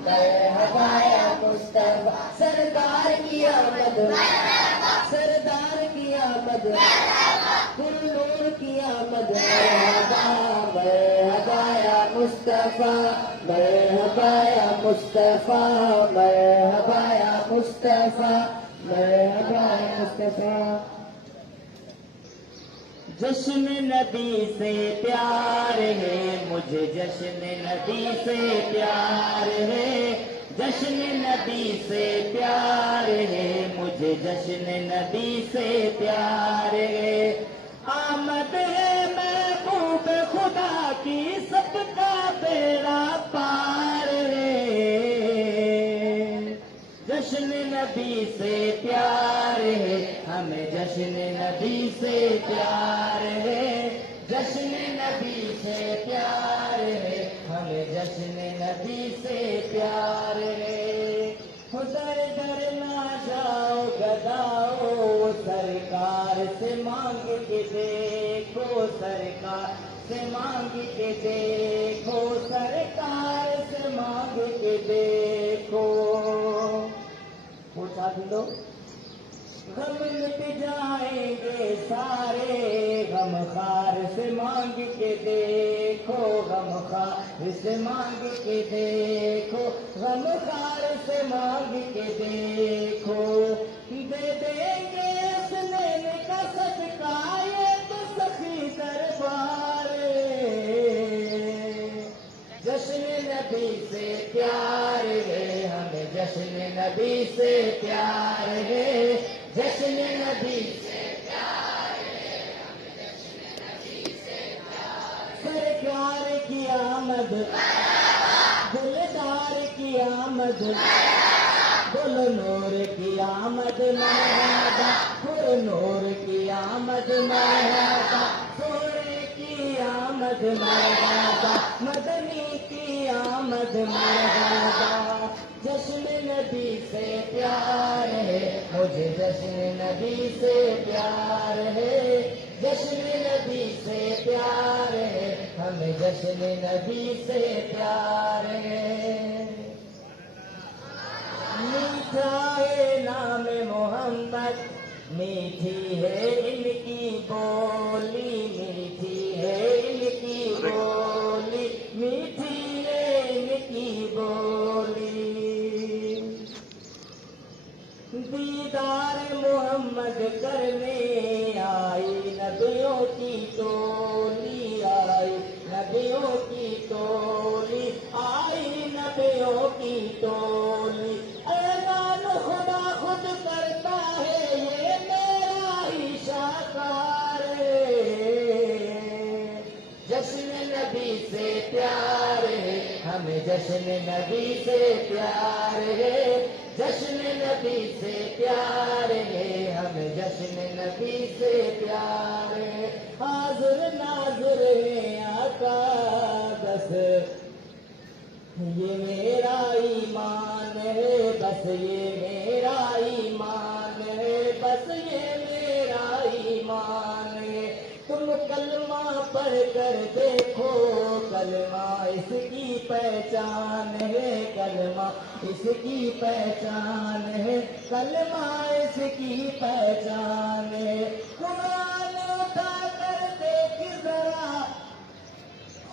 مرحبا یا مصطفیٰ سرکار کی آمد سردار کی آمد پھر نور کی آمد مرحبا یا مصطفیٰ مرحبا یا مصطفیٰ مرحبا یا مصطفیٰ مرحبا یا مصطفیٰ جشن نبی سے پیار ہے مجھے جشن نبی سے پیار ہے جشن نبی سے پیار ہے مجھے جشن نبی سے پیار ہے آمد ہے محبوب خدا کی سب کا بیڑا پار ہے جشن نبی سے پیار ہے ہمیں جشن نبی سے پیار ہے جشن نبی سے پیار ہے ہمیں جشن نبی سے پیار ہے در در نہ جاؤ گداؤ سرکار سے مانگ کے دیکھو سرکار سے مانگ کے دیکھو سرکار سے مانگ کے دیکھو پوچھا بھی لو غم مٹ جائیں گے سارے غم خار سے مانگ کے دیکھو غم خار سے مانگ کے دیکھو غم خار سے مانگ کے دیکھو دے دیں گے اس نین کا صدقہ یہ تو سخی دربار جشن نبی سے پیار ہے ہمیں جشن نبی سے پیار ہے جشن نبی سے پیار ہے ہمیں جشن نبی سے پیار سرکار کی آمد گلدار کی آمد گل نور کی آمد مرحبا پر نور کی آمد مرحبا سونے کی آمد مرحبا مدنی کی آمد مرحبا جشن نبی سے پیار ہے مجھے جشن نبی سے پیار ہے جشن نبی سے پیار ہے ہمیں جشن نبی سے پیار ہے میٹھا ہے نام محمد میٹھی ہے ان کی بولی میٹھی ہے ان کی بولی میٹھی ہے ان کی بولی دیدار محمد کرنے آئی نبیوں کی ٹولی آئی نبیوں کی ٹولی آئی نبیوں کی ٹولی اعلان خدا خود کرتا ہے یہ میرا ہی شاکار جشن نبی سے پیار ہے ہمیں جشن نبی سے پیار ہے جشن نبی سے پیار ہے ہمیں جشن نبی سے پیار ہے حاضر ناظر ہے آقا بس یہ میرا ایمان ہے بس یہ میرا ایمان ہے بس یہ میرا ایمان ہے تم کلمہ پڑھ کر دیکھو کلمہ اس کی پہچان ہے کلمہ اس کی پہچان ہے کلمہ اس کی پہچان ہے قرآن اٹھا کر دیکھ ذرا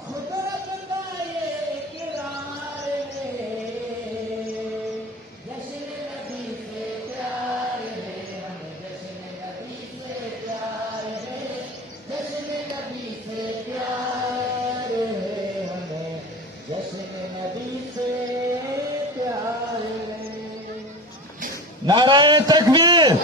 قدرت کا یہ اقرار ہے جشن نبی سے پیار ہے ہمیں جشن نبی سے پیار ہے جشن نبی سے پیار ہے ہمیں جشن نبی سے پیار ہے نعرہ تکبیر